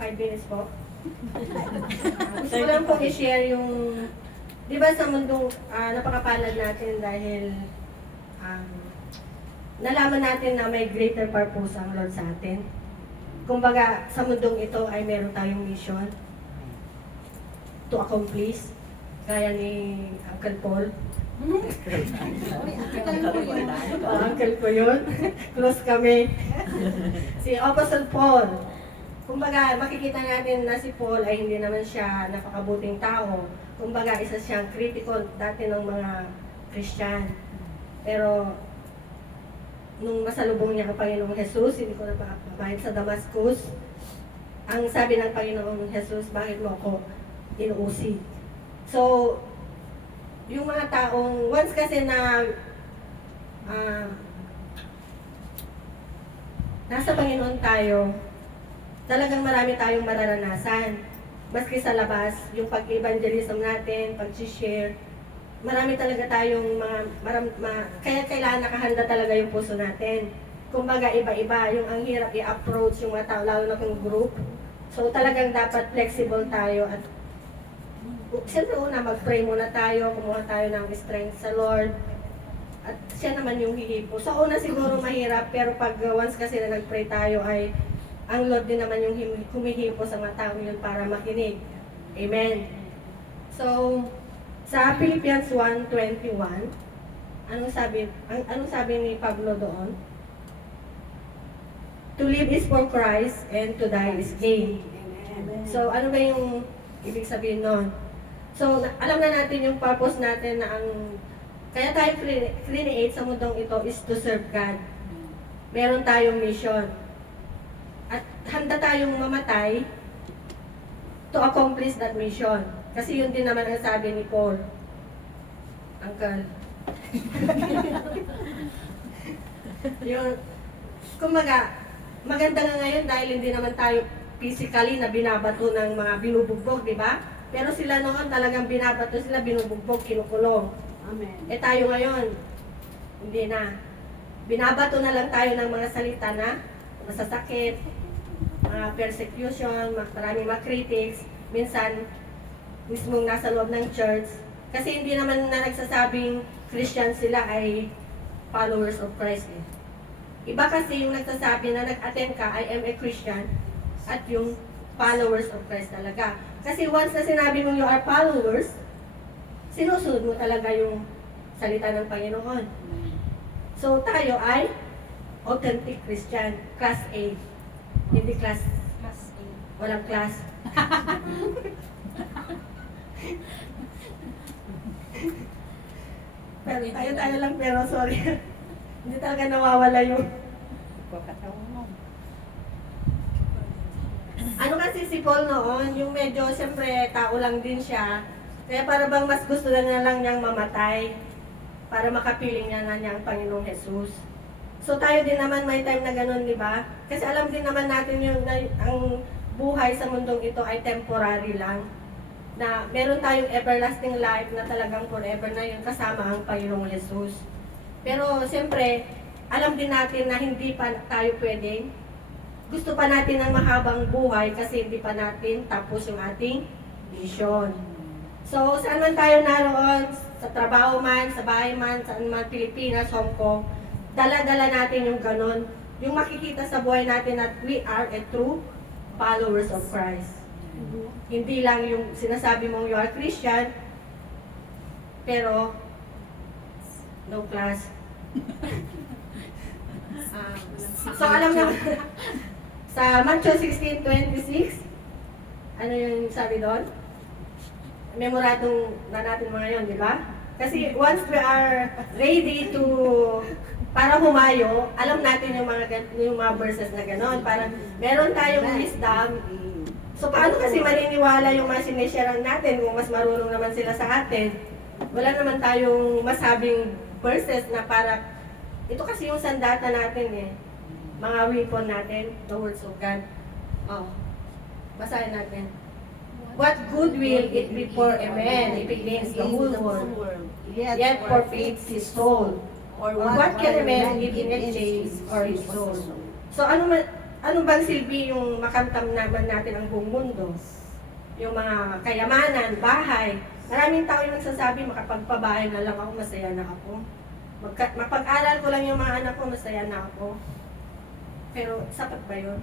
5 minutes po. Gusto ko lang pong i-share yung, di ba sa mundong napakapalad natin dahil nalaman natin na may greater purpose ang Lord sa atin. Kumbaga, sa mundong ito ay meron tayong mission to accomplish, gaya ni Uncle Paul. Uncle ko yun. Close kami. Si Apostle Paul. Kumbaga, makikita natin na si Paul ay hindi naman siya napakabuting tao. Kumbaga, isa siyang critical dati ng mga Christian. Pero, nung masalubong niya ang Panginoong Jesus, hindi ko napapabahid sa Damascus, ang sabi ng Panginoong Jesus, bakit mo ako inuusig? So, yung mga taong, once kasi na nasa Panginoon tayo, talagang marami tayong mararanasan. Maski sa labas, yung pag-evangelism natin, pag-share, marami talaga tayong kaya kailangan nakahanda talaga yung puso natin. Kumbaga iba-iba, yung ang hirap i-approach yung mga tao, lalo na kung group. So talagang dapat flexible tayo at siyempre una, mag-pray muna tayo, kumuha tayo ng strength sa Lord. At siya naman yung hihipo. So una siguro mahirap, pero pag once kasi na nag-pray tayo ay ang Lord din naman yung humihipo sa mga tao yun para makinig. Amen. So, sa Philippians 1:21, anong sabi ni Pablo doon? To live is for Christ and to die is gain. So, ano ba yung ibig sabihin nun? So, alam na natin yung purpose natin na kaya tayo create sa mundong ito is to serve God. Meron tayong mission. At handa tayong mamatay to accomplish that mission. Kasi yun din naman ang sabi ni Paul. Uncle. Yung, kumbaga, maganda nga ngayon dahil hindi naman tayo physically na binabato ng mga binubugbog, di ba? Pero sila noon talagang binabato sila, binubugbog, kinukulong. Amen. Eh tayo ngayon, hindi na. Binabato na lang tayo ng mga salita na masasakit, mga persecution, maraming mga critics, minsan mismong nasa loob ng church. Kasi hindi naman na nagsasabing Christian sila ay followers of Christ. Iba kasi yung nagsasabi na nag-attend ka, I am a Christian, at yung followers of Christ talaga. Kasi once na sinabi mo you are followers, sinusunod mo talaga yung salita ng Panginoon. So tayo ay authentic Christian, class A. Hindi class Class A. walang class. Pero tayo lang, pero sorry. Hindi talaga nawawala yung... Ano kasi si Paul noon, yung medyo siyempre tao lang din siya. Kaya para bang mas gusto na lang niyang mamatay para makapiling niya na niya ang Panginoong Jesus. So tayo din naman may time na ganun, di ba? Kasi alam din naman natin yung ang buhay sa mundong ito ay temporary lang. Na meron tayong everlasting life na talagang forever na yun kasama ang Panginoong Jesus. Pero siyempre, alam din natin na hindi pa tayo pwedeng. Gusto pa natin ng mahabang buhay kasi hindi pa natin tapos yung ating mission. So, saan man tayo naroon, sa trabaho man, sa bahay man, saan man, Pilipinas, Hong Kong, dala-dala natin yung ganun. Yung makikita sa buhay natin that we are a true followers of Christ. Hindi lang yung sinasabi mong you are Christian, pero no class. So alam na, sa Matthew 16:26, ano yung sabi doon? Memoradong na natin mga yun, di ba? Kasi once we are ready to para humayo, alam natin yung mga verses na gano'n. Parang meron tayong wisdom. So paano kasi maniniwala yung mga sinesharean natin kung mas marunong naman sila sa atin? Wala naman tayong masabing verses na para, ito kasi yung sandata natin eh. Mga weapon natin, the words of God. Oh, basahin natin. What good will it be for a man if he gains the whole world, yet forfeits his soul? Or what can a man give in exchange for his soul? So ano bang silbi yung makamtam naman natin ang buong mundo? Yung mga kayamanan, bahay. Maraming tao yung nagsasabi, makapagpabahay na lang ako, masaya na ako. Mapag-aral ko lang yung mga anak ko, masaya na ako. Pero sapat ba yun?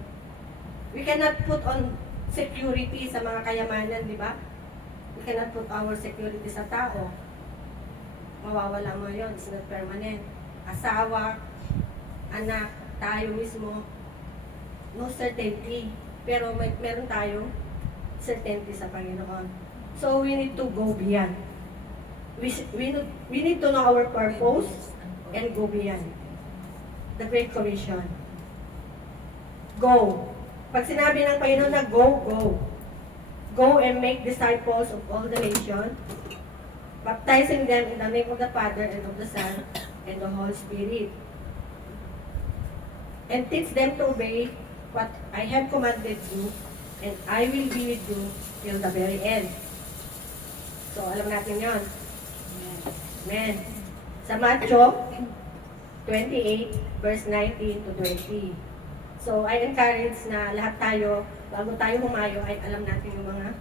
We cannot put on security sa mga kayamanan, di ba? We cannot put our security sa tao. Mawawala mo yun, it's not permanent. Asawa, anak, tayo mismo, no certainty. Pero meron tayong certainty sa Panginoon. So we need to go beyond. We need to know our purpose and go beyond. The Great Commission. Go. Pag sinabi ng Panginoon na go, go. Go and make disciples of all the nations, baptizing them in the name of the Father and of the Son and the Holy Spirit. And teach them to obey what I have commanded you, and I will be with you till the very end. So, alam natin yon. Amen. Sa Matthew 28, verse 19 to 20. So, I encourage na lahat tayo, bago tayo humayo, ay alam natin yung mga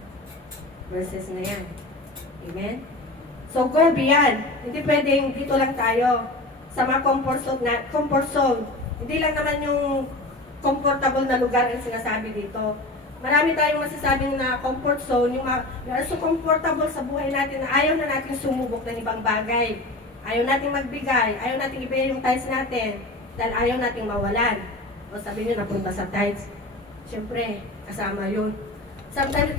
verses na yan. Amen? So, go beyond. Hindi pwedeng dito lang tayo sa mga comfort zone. Hindi lang naman yung comfortable na lugar ang sinasabi dito. Marami tayong masasabing na comfort zone, we are so comfortable sa buhay natin na ayaw na natin sumubok ng ibang bagay. Ayaw natin magbigay, ayaw natin ibigay yung tithes natin, dahil ayaw natin mawalan. O sabi nyo, napunta sa tithes. Siyempre, kasama yun. Sometimes,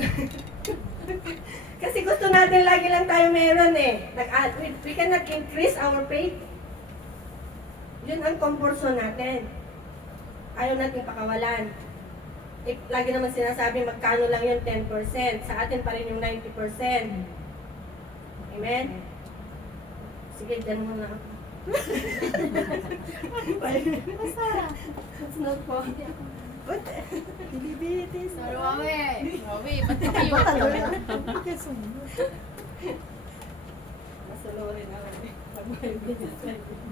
kasi gusto natin lagi lang tayo meron eh. We cannot increase our faith. Yun ang comfort zone natin. Ayaw natin pakawalan. Lagi naman sinasabi, magkano lang yung 10%. Sa atin pa rin yung 90%. Amen? Sige, dyan muna ako. It's not for But, hindi Rowi, ba't kayo? Masulurin ako eh.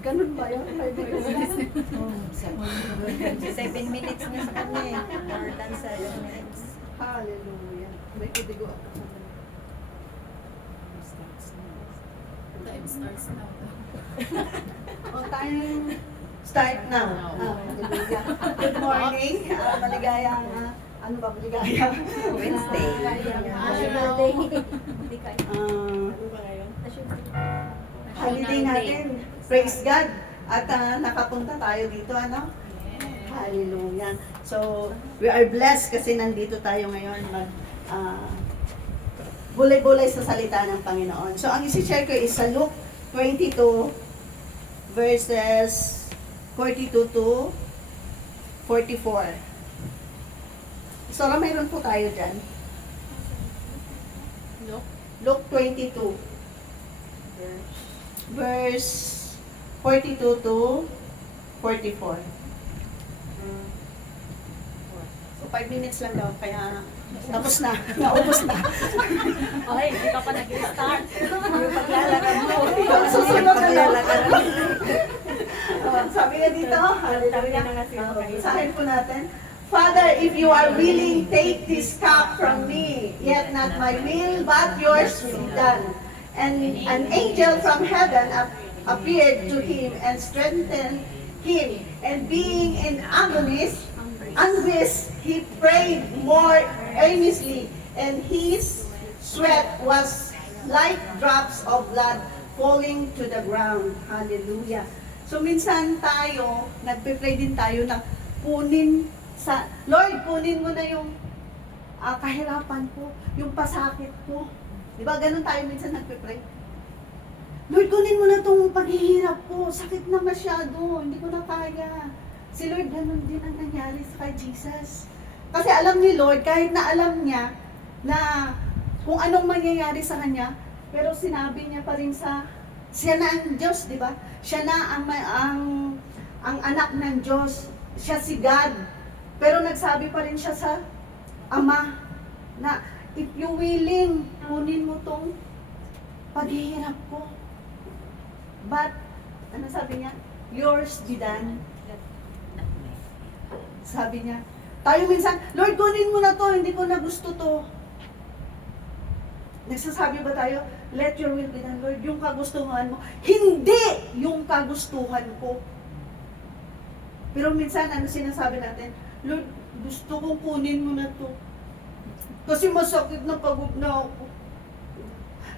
Ganun ba yun? 7 minutes na sa kanya eh. More than 7 minutes. Hallelujah. May kudigo ako sa kanya. Time starts now. O tayo start now. Hallelujah. Good morning. Maligayang, ano ba maligayang? Wednesday. Happy birthday. Ano ba ngayon? Holiday natin. Praise God. At nakapunta tayo dito, ano? Hallelujah. So, we are blessed kasi nandito tayo ngayon bulay-bulay sa salita ng Panginoon. So, ang isi-share ko is sa Luke 22 verses 42 to 44. So, mayroon po tayo dyan. Luke 22 verse 42 to 44. So, 5 minutes lang daw, kaya tapos na, naubos na. Ay, hindi ka pa nag-start. Paglalakad mo, susunod na daw. Sabi na dito, sahin po natin, Father, if you are willing, take this cup from me, yet not my will, but yours be done. And an angel from heaven appeared to him and strengthened him. And being in anguish, he prayed more earnestly, and his sweat was like drops of blood falling to the ground. Hallelujah. So minsan tayo, nagpe-pray din tayo na Lord, punin mo na yung kahirapan ko, yung pasakit ko. Di ba ganun tayo minsan nagpe-pray? Lord, kunin mo na itong paghihirap ko. Sakit na masyado. Hindi ko na kaya. Si Lord, ganun din ang nangyari sa kay Jesus. Kasi alam ni Lord, kahit na alam niya na kung anong mangyayari sa kanya, pero sinabi niya pa rin siya na ang Diyos, di ba? Siya na ang anak ng Diyos. Siya si God. Pero nagsabi pa rin siya sa Ama na if you willing, kunin mo tong paghihirap ko. But, ano sabi niya? Yours be done. Sabi niya, Tayo minsan, Lord, kunin mo na to, hindi ko na gusto to. Nagsasabi ba tayo, let your will be done, Lord, yung kagustuhan mo, hindi yung kagustuhan ko. Pero minsan, ano sinasabi natin, Lord, gusto kong kunin mo na to. Kasi masakit na pagod na ako.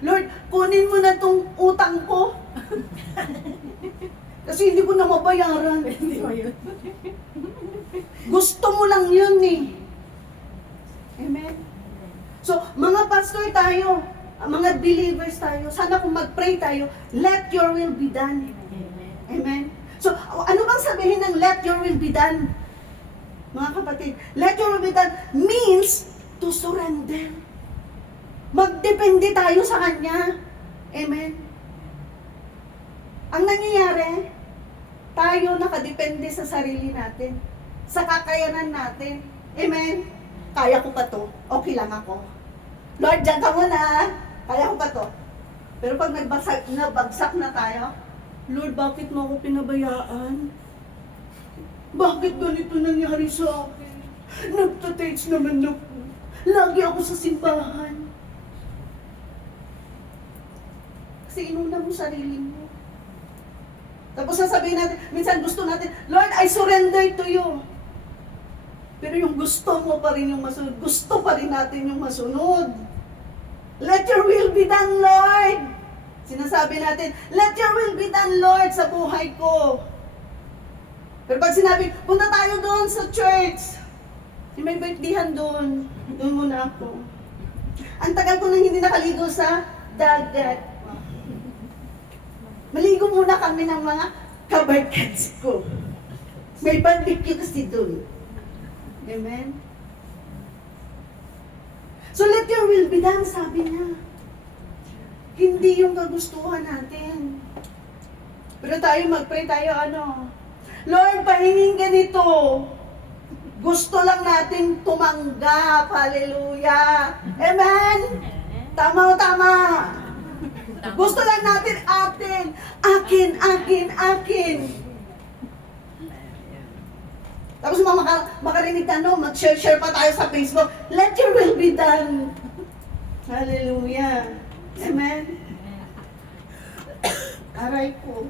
Lord, kunin mo na tong utang ko. Kasi hindi ko na mabayaran. Hindi mo yun. Gusto mo lang yun eh. Amen? So, mga pastor tayo, mga believers tayo, sana kung mag-pray tayo, let your will be done. Amen? So, ano bang sabihin ng let your will be done? Mga kapatid, let your will be done means to surrender. Magdepende tayo sa Kanya. Amen? Ang nangyayari, tayo nakadepende sa sarili natin, sa kakayanan natin. Amen? Kaya ko pa to, okay lang ako. Lord, dyan ka muna, kaya ko pa to. Pero pag nabagsak na tayo, Lord, bakit mo ako pinabayaan? Bakit ganito nangyari sa akin? Nagtatates naman ako. Lagi ako sa simbahan. Kasi inuna mo sarili mo. Tapos sasabihin natin, minsan gusto natin, Lord, I surrender to you. Pero yung gusto mo pa rin yung masunod. Gusto pa rin natin yung masunod. Let your will be done, Lord. Sinasabi natin, let your will be done, Lord, sa buhay ko. Pero pag sinabi, punta tayo doon sa church. May birthdayhan doon. Doon muna ako. Ang tagal ko nang hindi nakaligo sa dagat. Maligo muna kami ng mga kabarkats ko. May barbecue kasi doon. Amen? So let your will be done, sabi niya. Hindi yung kagustuhan natin. Pero tayo mag-pray tayo, Lord, pahingin ganito. Gusto lang natin tumanggap. Hallelujah. Amen? Tama o tama? Gusto lang natin atin. Akin, akin, akin. Tapos makarinig ka, mag-share pa tayo sa Facebook. Let your will be done. Hallelujah. Amen? Aray ko.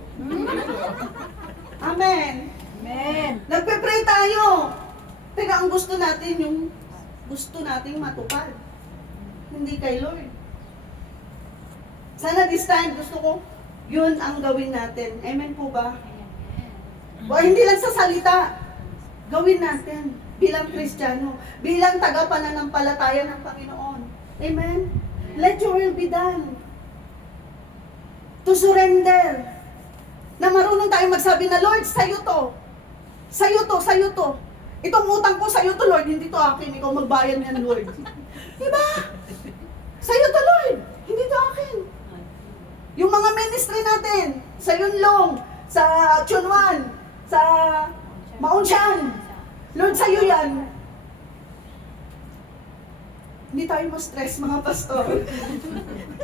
Amen. Amen. Nagpe-pray tayo. Pero ang gusto natin, yung gusto nating matupad. Hindi kay Lord. Sana this time, gusto ko, yun ang gawin natin. Amen po ba? Hindi lang sa salita. Gawin natin bilang Kristiyano, bilang tagapananampalataya ng Panginoon. Amen? Let your will be done. To surrender. Na marunong tayo magsabi na, Lord, sa'yo to. Sa'yo to, sa'yo to. Itong utang ko sa'yo to, Lord, hindi to akin. Ikaw magbayad niyan, Lord. Diba? Sa'yo to, Lord. Hindi to akin. Yung mga ministry natin, sa Yunlong, sa Chunwan, sa Maunshan, Lord, sa'yo yan. Hindi tayo ma-stress, mga pastor.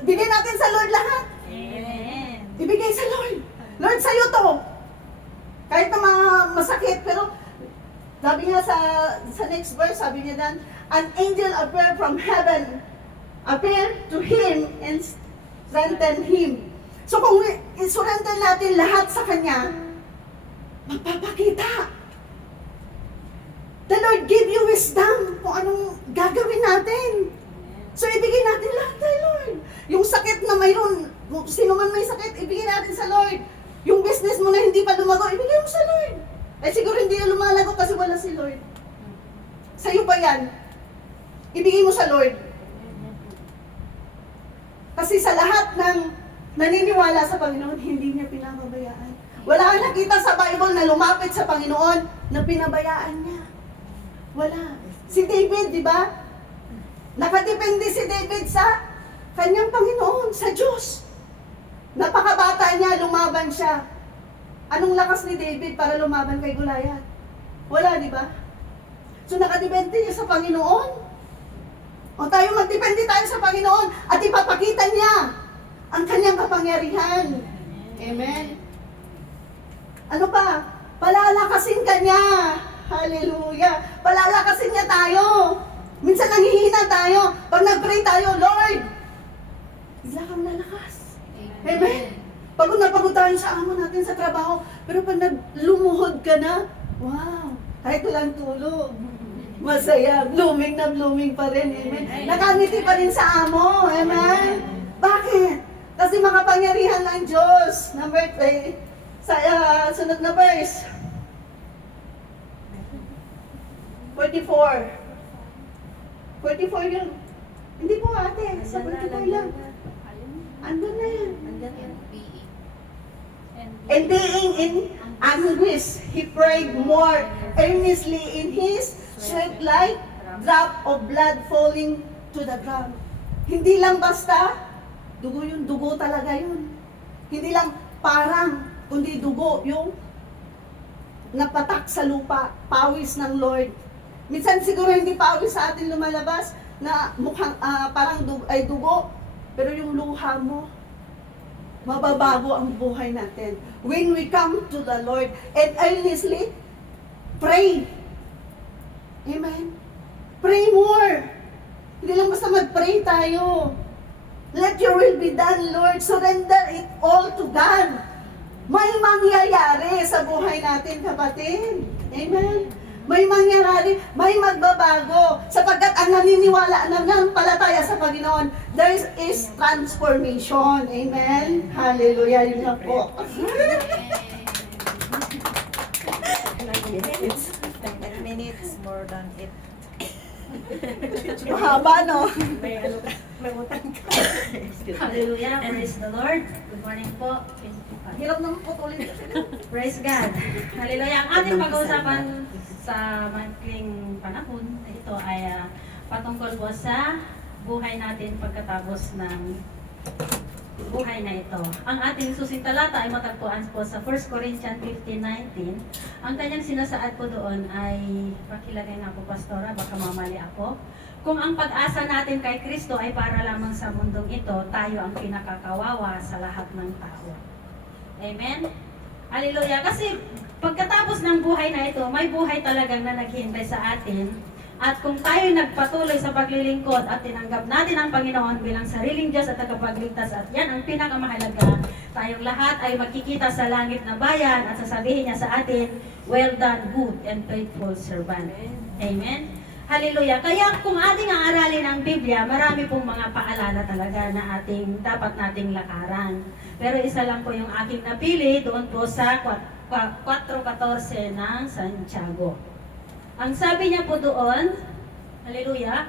Bigay natin sa Lord lahat. Amen. Ibigay sa Lord. Lord, sa'yo to. Kahit na masakit, pero sabi nga sa next verse, sabi niya dan, an angel appeared from heaven, appeared to him and strengthened him. So kung i-surrender natin lahat sa Kanya, magpapakita. The Lord give you wisdom kung anong gagawin natin. So ibigay natin lahat kay Lord. Yung sakit na mayroon, sino man may sakit, ibigay natin sa Lord. Yung business mo na hindi pa lumago, ibigay mo sa Lord. Eh siguro hindi na lumalago kasi wala si Lord. Sa'yo pa yan. Ibigay mo sa Lord. Kasi sa lahat ng naniniwala sa Panginoon, hindi niya pinababayaan. Wala kang nakita sa Bible na lumapit sa Panginoon na pinabayaan niya. Wala. Si David, di ba? Nakadepende si David sa kanyang Panginoon, sa Diyos. Napakabata niya, lumaban siya. Anong lakas ni David para lumaban kay Goliath? Wala, di ba? So nakadepende niya sa Panginoon. O tayo magdepende tayo sa Panginoon at ipapakita niya ang kanyang kapangyarihan. Amen. Ano pa? Palalakasin ka niya. Hallelujah. Palalakasin tayo. Minsan nanghihina tayo. Pag nag-pray tayo, Lord, bigla kang lalakas. Amen. Pagod na pagod tayo sa amo natin sa trabaho. Pero pag naglumuhod ka na, wow, kahit walang tulog. Masaya, blooming na blooming pa rin. Amen. Nakangiti pa rin sa amo. Amen. Bakit? Kasi makapangyarihan ng Diyos. Number 3. Sa sunod na verse. 44. 44 yun. Hindi po ate, sa 44 lang. Andun na yan. And being in anguish, he prayed more earnestly in his sweat like drop of blood falling to the ground. Hindi lang basta, dugo yun, dugo talaga yun. Hindi lang parang, kundi dugo yung napatak sa lupa, pawis ng Lord. Minsan siguro hindi pawis sa atin lumalabas na mukhang parang dugo, pero yung luha mo, mababago ang buhay natin. When we come to the Lord and earnestly pray. Amen. Pray more. Hindi lang basta mag-pray tayo. Let your will be done, Lord. Surrender it all to God. May mangyayari sa buhay natin, kapatid. Amen. May mangyayari, may magbabago. Sapagkat ang naniniwala ng palataya sa Panginoon, there is transformation. Amen. Hallelujah. Yun lang po. 10 minutes more than it. Mahaba, no? May utang ka. Hallelujah, praise the Lord. Good morning po. Hirap naman po tuloy. Praise God. Hallelujah. Ang ating pag-uusapan sa monthling panahon na ito ay patungkol po sa buhay natin pagkatapos ng buhay na ito. Ang ating susing talata ay matagpuan po sa 1 Corinthians 15:19. Ang kanyang sinasaad po doon ay, pakilagay nga po, Pastora, baka mamali ako. Kung ang pag-asa natin kay Kristo ay para lamang sa mundong ito, tayo ang pinakakawawa sa lahat ng tao. Amen? Hallelujah. Kasi pagkatapos ng buhay na ito, may buhay talagang na naghihintay sa atin. At kung tayo nagpatuloy sa paglilingkod at tinanggap natin ang Panginoon bilang sariling Diyos at tagapagligtas, at yan ang pinakamahalaga, tayong lahat ay magkikita sa langit na bayan at sasabihin niya sa atin, well done, good and faithful servant. Amen? Hallelujah. Kaya kung ating aaralin ang Biblia, marami pong mga paalala talaga na dapat nating lakaran. Pero isa lang po yung aking napili doon po sa 4:14 ng Santiago. Ang sabi niya po doon, hallelujah,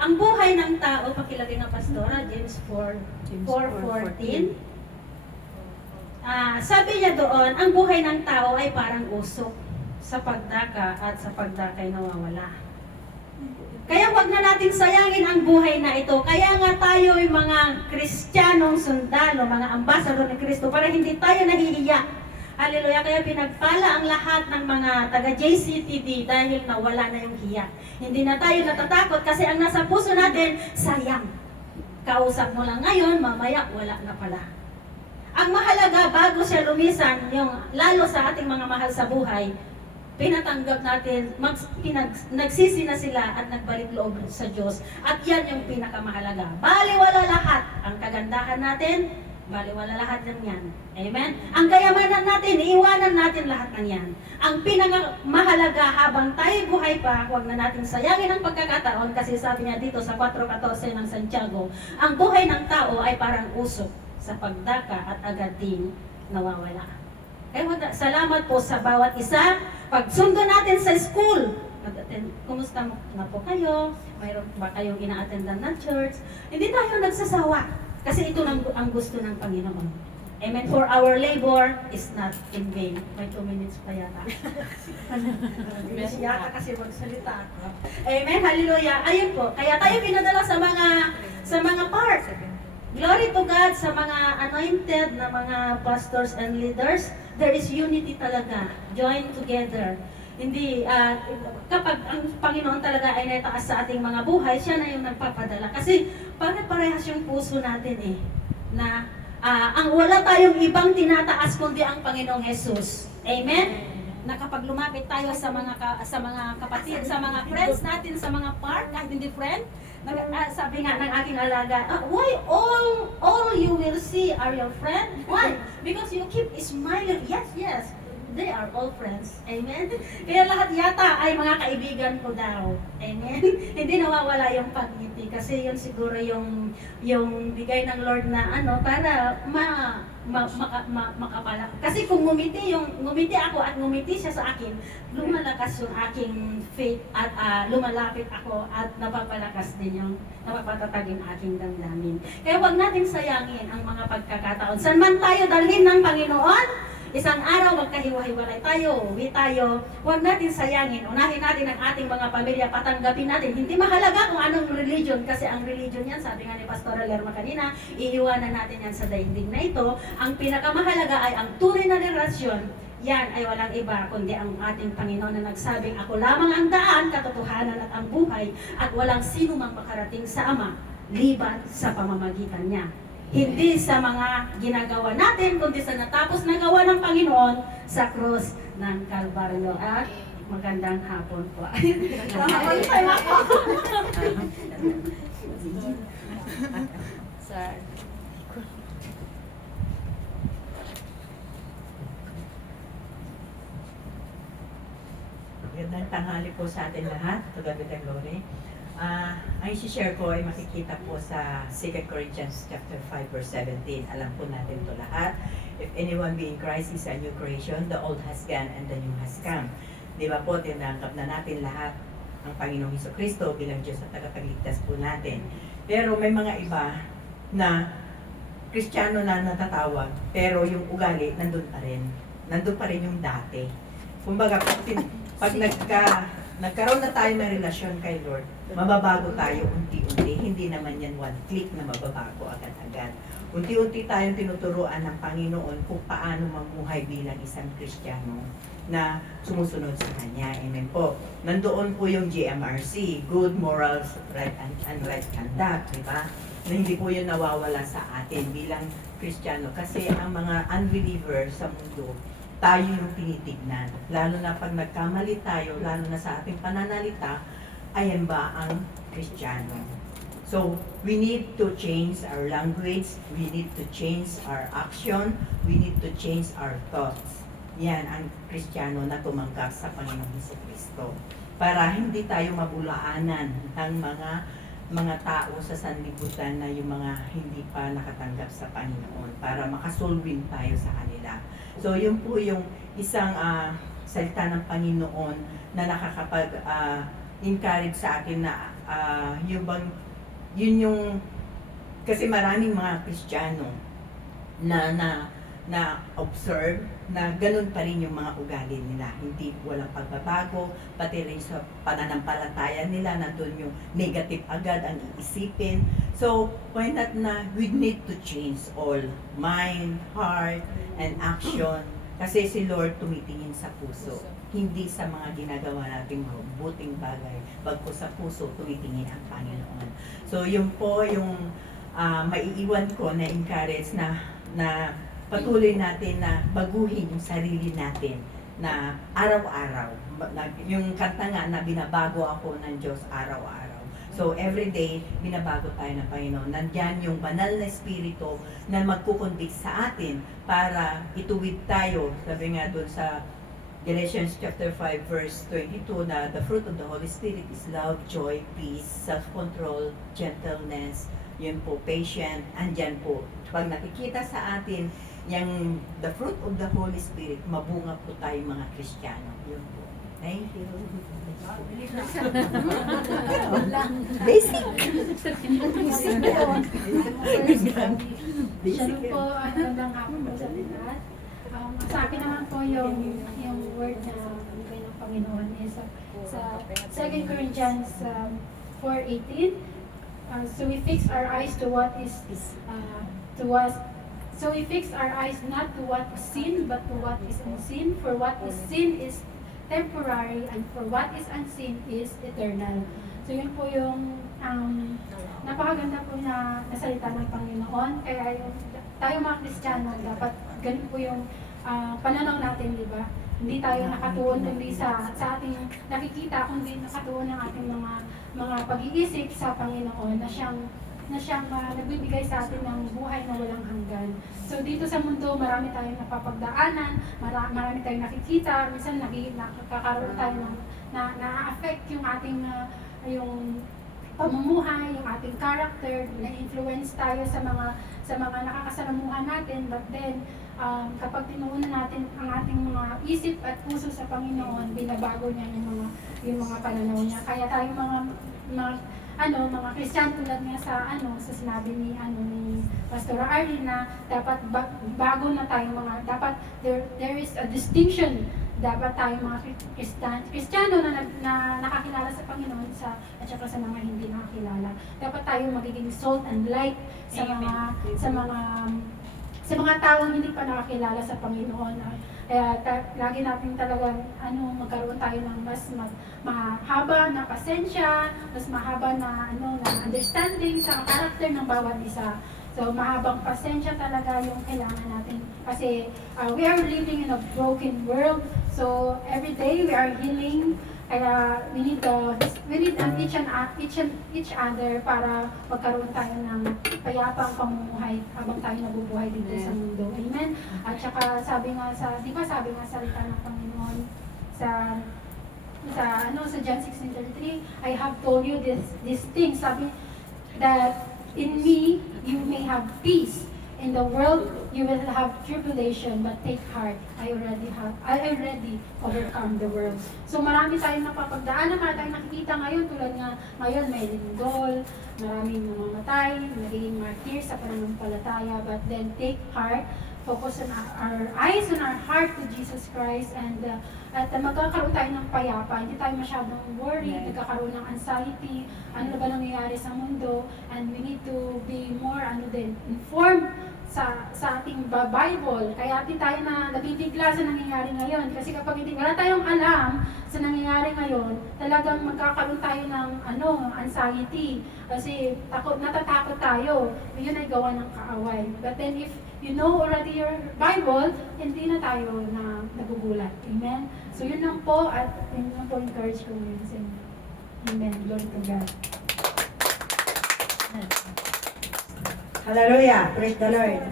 ang buhay ng tao, pakilagay nga Pastora, James 4:14. Sabi niya doon, ang buhay ng tao ay parang usok sa pagdaka at sa pagdakay nawawala. Kaya wag na natin sayangin ang buhay na ito. Kaya nga tayo ay mga Kristiyanong sundalo, mga ambasador ni Kristo, para hindi tayo nahihiya. Hallelujah. Kaya pinagpala ang lahat ng mga taga-JCTV dahil nawala na yung hiya. Hindi na tayo natatakot kasi ang nasa puso natin, sayang. Kausap mo lang ngayon, mamaya wala na pala. Ang mahalaga, bago siya lumisan, yung lalo sa ating mga mahal sa buhay, pinatanggap natin, nagsisi na sila at nagbalik loob sa Diyos. At yan yung pinakamahalaga. Baliwala lahat ang kagandahan natin, baliwala lahat ng yan. Amen? Ang kayamanan natin, iiwanan natin lahat ng yan. Ang pinakamahalaga habang tayo buhay pa, huwag na natin sayangin ang pagkakataon kasi sabi niya dito sa 4:14 ng Santiago, ang buhay ng tao ay parang usok sa pagdaka at agad din nawawala. Kaya salamat po sa bawat isa. Pagsundo natin sa school, kumusta na po kayo? Mayroon ba kayong ina-attendan ng church? Hindi tayo nagsasawa. Kasi ito ang gusto ng Panginoon. Amen. For our labor is not in vain. May 2 minutes pa yata. Yata kasi magsalita ako. Amen. Hallelujah. Ayun po. Kaya tayo pinadala sa mga part. Glory to God sa mga anointed na mga pastors and leaders. There is unity talaga. Join together. Hindi, kapag ang Panginoon talaga ay naitaas sa ating mga buhay, siya na yung nagpapadala. Kasi pare-parehas yung puso natin na ang wala tayong ibang tinataas kundi ang Panginoong Jesus. Amen? na kapag lumapit tayo sa mga kapatid, sa mga friends natin, sa mga park, kahit hindi friend, sabi nga ng aking alaga, why all you will see are your friend? Why? Because you keep smiling. Yes, they are all friends. Amen? Kaya lahat yata ay mga kaibigan ko daw. Amen? Hindi nawawala yung pagngiti kasi yun siguro yung bigay ng Lord na para makapala. Kasi kung ngumiti ako at ngumiti siya sa akin, lumalakas yung aking faith at lumalapit ako at napapalakas din napapatatag yung aking damdamin. Kaya huwag natin sayangin ang mga pagkakataon. Saan man tayo dalhin ng Panginoon, isang araw magkahiwa-hiwalay tayo, uwi tayo, huwag natin sayangin. Unahin natin ang ating mga pamilya, patanggapin natin. Hindi mahalaga kung anong religion, kasi ang religion yan, sabi nga ni Pastor Lerma kanina, iiwanan natin yan sa daigdig na ito. Ang pinakamahalaga ay ang tunay na relasyon. Yan ay walang iba kundi ang ating Panginoon na nagsabing, ako lamang ang daan, katotohanan at ang buhay, at walang sino mang makarating sa Ama, liban sa pamamagitan niya. Hindi sa mga ginagawa natin, kundi sa natapos na gawa ng Panginoon sa krus ng Kalbaryo. At magandang hapon po. Sir. Magandang tanghali po sa atin lahat. Kagabi ng Glory. Ang isi-share ko ay makikita po sa 2 Corinthians chapter 5 verse 17. Alam po natin ito lahat. If anyone be in Christ is a new creation, the old has gone and the new has come. Di ba po, tinanggap na natin lahat ang Panginoong Hesukristo bilang Diyos at tagapagligtas po natin. Pero may mga iba na Kristiyano na natatawag, pero yung ugali nandun pa rin. Nandun pa rin yung dati. Kumbaga, pag nagkaroon na tayo ng relasyon kay Lord, mababago tayo unti-unti. Hindi naman yan one click na mababago agad-agad. Unti-unti tayong tinuturuan ng Panginoon kung paano mamuhay bilang isang Kristiyano na sumusunod sa Kanya. Amen po. Nandoon po yung GMRC, Good Morals and Right Conduct, di ba? Na hindi po yun nawawala sa atin bilang Kristiyano. Kasi ang mga unbeliever sa mundo, tayo yung tinitignan. Lalo na pag nagkamali tayo, lalo na sa ating pananalita, ayan ba ang Kristiyano? So, we need to change our language, we need to change our action, we need to change our thoughts. Yan ang Kristiyano na tumanggap sa Panginoong Hesukristo. Para hindi tayo mabulaanan ng mga tao sa sanlibutan na yung mga hindi pa nakatanggap sa Panginoon para makasolwin tayo sa kanila. So, yun po yung isang salita ng Panginoon na nakakapag-encourage sa akin na yun yung, kasi maraming mga Kristiyano na observe na ganun pa rin yung mga ugali nila. Hindi, walang pagbabago, pati rin sa pananampalataya nila, nandun yung negative agad ang iisipin. So, why not na we need to change all mind, heart, and action. Kasi si Lord tumitingin sa puso, hindi sa mga ginagawa nating mabuting bagay, bagko sa puso tumitingin ang Panginoon. So, yun po yung maiiwan ko na encourage na patuloy natin na baguhin yung sarili natin na araw-araw. Yung kanta nga na binabago ako ng Diyos araw-araw. So every day, binabago tayo ng Panginoon. Nandyan yung banal na espiritu na magkukonvict sa atin para ituwid tayo. Sabi nga doon sa Galatians chapter 5 verse 22 na the fruit of the Holy Spirit is love, joy, peace, self-control, gentleness, yun po, patient, andyan po. Pag nakikita sa atin, yung the fruit of the Holy Spirit, mabunga po tayo mga Kristiyano. Yun po. Thank you. Basic. Shalom po, magandang hapon po sa lahat. Sa akin naman po yung word na bigay ng Panginoon is sa 2 Corinthians 4:18. So we fix our eyes to what is so we fix our eyes not to what is seen but to what is unseen. For what is seen is temporary and for what is unseen is eternal. So yun po yung napakaganda po na salita ng Panginoon. Kaya yung tayo mga Kristiyano, dapat ganun po yung pananaw natin, di ba? Hindi tayo nakatuon kundi sa ating nakikita, kundi nakatuon ng ating mga pag-iisip sa Panginoon na siyang nagbibigay sa atin ng buhay na walang hanggan. So dito sa mundo, marami tayong napapagdaanan, marami tayong nakikita, minsan nakakaroon tayo ng na-affect yung ating yung pamumuhay, yung ating character, na-influence tayo sa mga nakakasalamuhan natin, but then kapag tinuunan natin ang ating mga isip at puso sa Panginoon, binabago niya yung mga pananaw niya. Kaya tayo mga Kristiyano tulad nga sa sinabi ni Pastora Arlene na dapat bago na tayo dapat there is a distinction. Dapat tayo mga Kristiyano na nakakilala sa Panginoon at saka sa mga hindi nakakilala. Dapat tayo magiging salt and light sa mga taong hindi pa nakakilala sa Panginoon. Kaya lagi natin talagang magkaroon tayo ng mas mahaba na pasensya, mas mahaba na understanding sa character ng bawat isa. So mahabang pasensya talaga yung kailangan natin kasi we are living in a broken world. So every day we are healing. Kaya we need each other para magkaroon tayo ng payapang pamumuhay habang tayo nabubuhay dito sa mundo. Amen. At saka sabi nga sa salita ng Panginoon sa John 16:33, I have told you these things. Sabi that in me you may have peace. In the world you will have tribulation, but take heart. I already overcome the world. So marami tayong napapagdaanan, marami tayong nakikita ngayon, tulad nga ngayon may lindol, maraming namamatay, nagiging martyr sa pananampalataya, but then take heart, focus on our eyes on our heart to Jesus Christ, and at magkakaroon tayo ng payapa, hindi tayo masyadong worried, nagkakaroon ng anxiety, ano ba nangyayari sa mundo, and we need to be more informed sa ating Bible. Kaya atin tayo na nabibigla sa nangyayari ngayon. Kasi kapag wala tayong alam sa nangyayari ngayon, talagang magkakaroon tayo ng anxiety. Kasi natatakot tayo. Yun ay gawa ng kaaway. But then if you know already your Bible, hindi na tayo nagugulat. Amen? So yun lang po, at yun lang po encourage ko ngayon sa inyo. Amen. Glory to God. Hallelujah! Praise the Lord!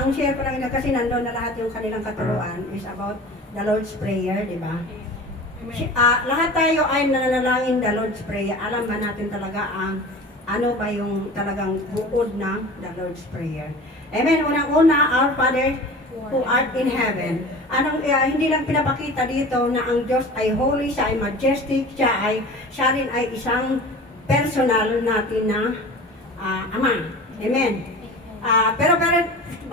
Ang share ko lang kasi nandun na lahat yung kanilang katuruan is about the Lord's Prayer, di ba? Lahat tayo ay nananalangin the Lord's Prayer. Alam ba natin talaga ano ba yung talagang buod ng the Lord's Prayer? Amen. Unang-una, Our Father who art in heaven. Hindi lang pinapakita dito na ang Diyos ay holy, siya ay majestic, siya rin ay isang personal natin na Ama. Amen. Pero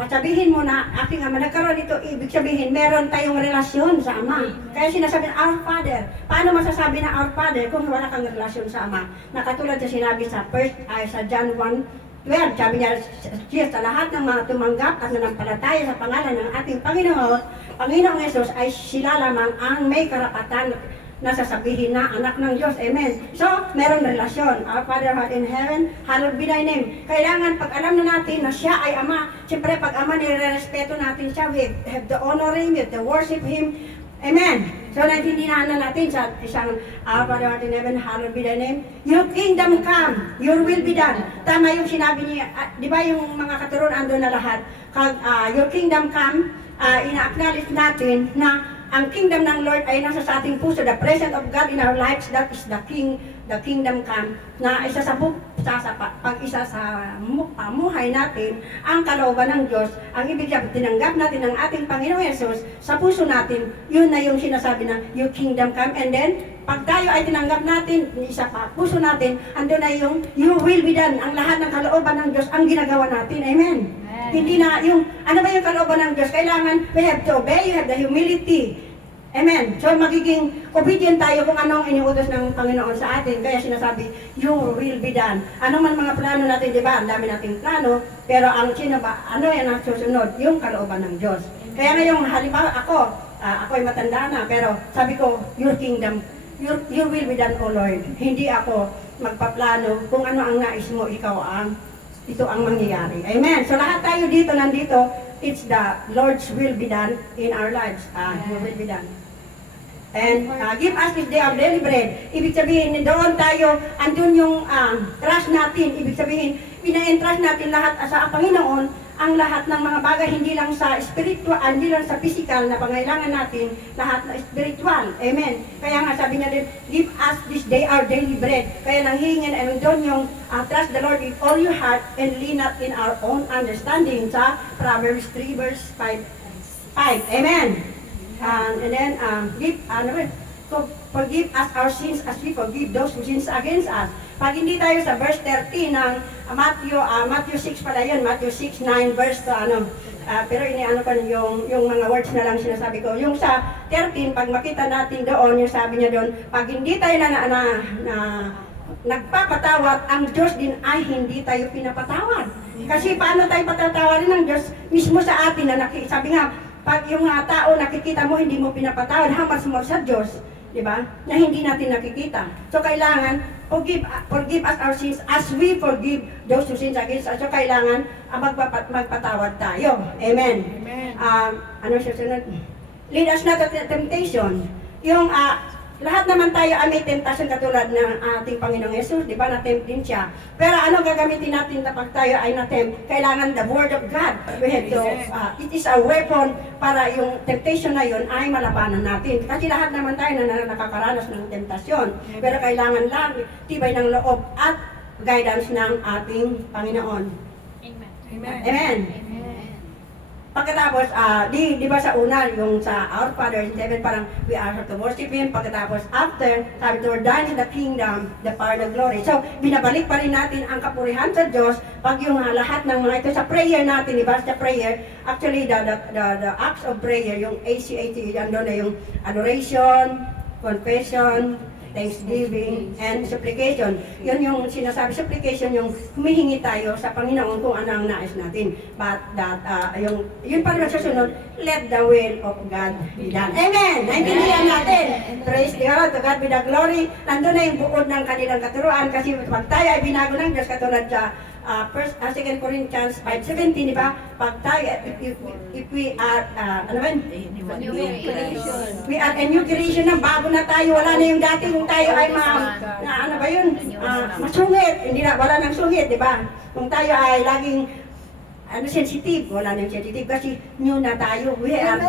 sabihin mo na aking Ama, nagkaroon ito, ibig sabihin meron tayong relasyon sa Ama. Kaya sinasabi na Our Father. Paano masasabi na Our Father kung wala kang relasyon sa Ama? Nakatulad sa sinabi sa John 1:12, sabi niya, sa lahat ng mga tumanggap at nanampalataya sa pangalan ng ating Panginoong Yesus ay sila lamang ang may karapatan na sasabihin na anak ng Diyos. Amen. So, meron relasyon. Our Father who art in heaven, hallowed be thy name. Kailangan, pag alam na natin na siya ay Ama, siyempre pag Ama, nire-respeto natin siya. We have to honor Him, we have to worship Him. Amen. So, naintindihan na natin sa isang Our Father who art in heaven, hallowed be thy name. Your kingdom come, your will be done. Tama yung sinabi niya, di ba yung mga katuruan andun na lahat? Your kingdom come, ina-acknowledge natin na ang kingdom ng Lord ay nasa sa ating puso. The presence of God in our lives, that is the kingdom come. Na isa sa pamuhay natin, ang kalooban ng Diyos, ang ibig sabihin, tinanggap natin ang ating Panginoong Yesus sa puso natin, yun na yung sinasabi na, your kingdom come. And then, pag tayo ay tinanggap natin, isa pa, puso natin, andun na yung, your will be done. Ang lahat ng kalooban ng Diyos, ang ginagawa natin. Amen. Hindi na yung, ano ba yung kalooban ng Diyos? Kailangan, we have to obey, you have the humility. Amen. So magiging obedient tayo kung anong iniutos ng Panginoon sa atin. Kaya sinasabi, your will be done. Ano man mga plano natin, di ba? Ang dami nating plano, pero ang sino ba, ano yan ang susunod? Yung kalooban ng Diyos. Kaya ngayong halimbawa ako ay matanda na, pero sabi ko, your kingdom, your will be done, O Lord. Hindi ako magpaplano kung ano ang nais mo, ito ang mangyayari. Amen. So lahat tayo nandito, it's the Lord's will be done in our lives. Your will be done. And give us this day our daily bread. Ibig sabihin, doon tayo, andun yung trust natin. Ibig sabihin, pina-entrust natin lahat sa Panginoon, ang lahat ng mga bagay, hindi lang sa spiritual, hindi lang sa physical na pangailangan natin, lahat na spiritual. Amen. Kaya nga sabi niya din, give us this day our daily bread. Kaya nanghihingin, and doon yung trust the Lord with all your heart and lean not in our own understanding sa Proverbs 3 verse 5. Amen. And then, forgive us our sins as we forgive those who sins against us. Pag hindi tayo sa verse 13 ng Matthew 6 pala yun, Matthew 6, 9 verse pero iniano pa yung mga words na lang sinasabi ko. Yung sa 13, pag makita natin doon, yung sabi niya doon, pag hindi tayo nagpapatawad, ang Diyos din ay hindi tayo pinapatawad. Kasi paano tayo patatawarin ng Diyos mismo sa atin na sabi nga, pag yung tao nakikita mo, hindi mo pinapatawad, how much more sa Diyos, di ba? Na hindi natin nakikita. So kailangan, forgive us our sins as we forgive those who sins against us. So kailangan, magpatawad tayo. Amen. Ano siya sunod? Lead us not to temptation. Yung, lahat naman tayo ay may temptation katulad ng ating Panginoong Yesus, di ba? Na-tempt din siya. Pero ano gagamitin natin kapag tayo ay na-tempt? Kailangan the Word of God. We have to, it is a weapon para yung temptation na yun ay malabanan natin. Kasi lahat naman tayo na nakakaranas ng temptasyon. Pero kailangan lang tibay ng loob at guidance ng ating Panginoon. Amen. Amen. Pagkatapos, di ba sa una, yung sa Our Father in Heaven, parang we are to worship Him. Pagkatapos, after, sabi to thine is the kingdom, the power, the glory. So, binabalik pa rin natin ang kapurihan sa Diyos pag yung lahat ng mga ito sa prayer natin, di ba? Sa prayer, actually, the acts of prayer, yung ACAT, yan doon na yung adoration, confession, thanksgiving, and supplication. Yun yung sinasabi, supplication, yung humihingi tayo sa Panginoon kung ano ang nais natin. But that, yun pa rin sa sunod, let the will of God be done. Amen! Naintindihan natin. Praise the Lord, to God be the glory. Nandun na yung buod ng kanilang katuruan kasi pag tayo ay binago ng Diyos katulad sa 2 Corinthians 5:17, di ba? Pag tayo, if we are, we are a new creation na, bago na tayo, wala na yung dati, kung tayo ay masungit, hindi na, wala nang sungit, di ba? Kung tayo ay laging, sensitive, wala nang sensitive kasi new na tayo. We have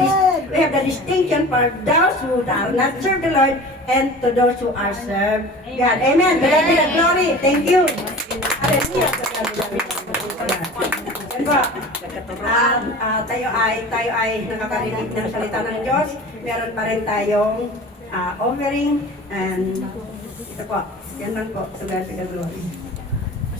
the distinction for those who are not serve the Lord and to those who are served God. Amen. To God be the glory. Thank you. Hallelujah. Yan po. Tayo ay nakakarinig ng salita ng Diyos. Meron pa rin tayong offering and ito po. Yan lang po. To God be the glory.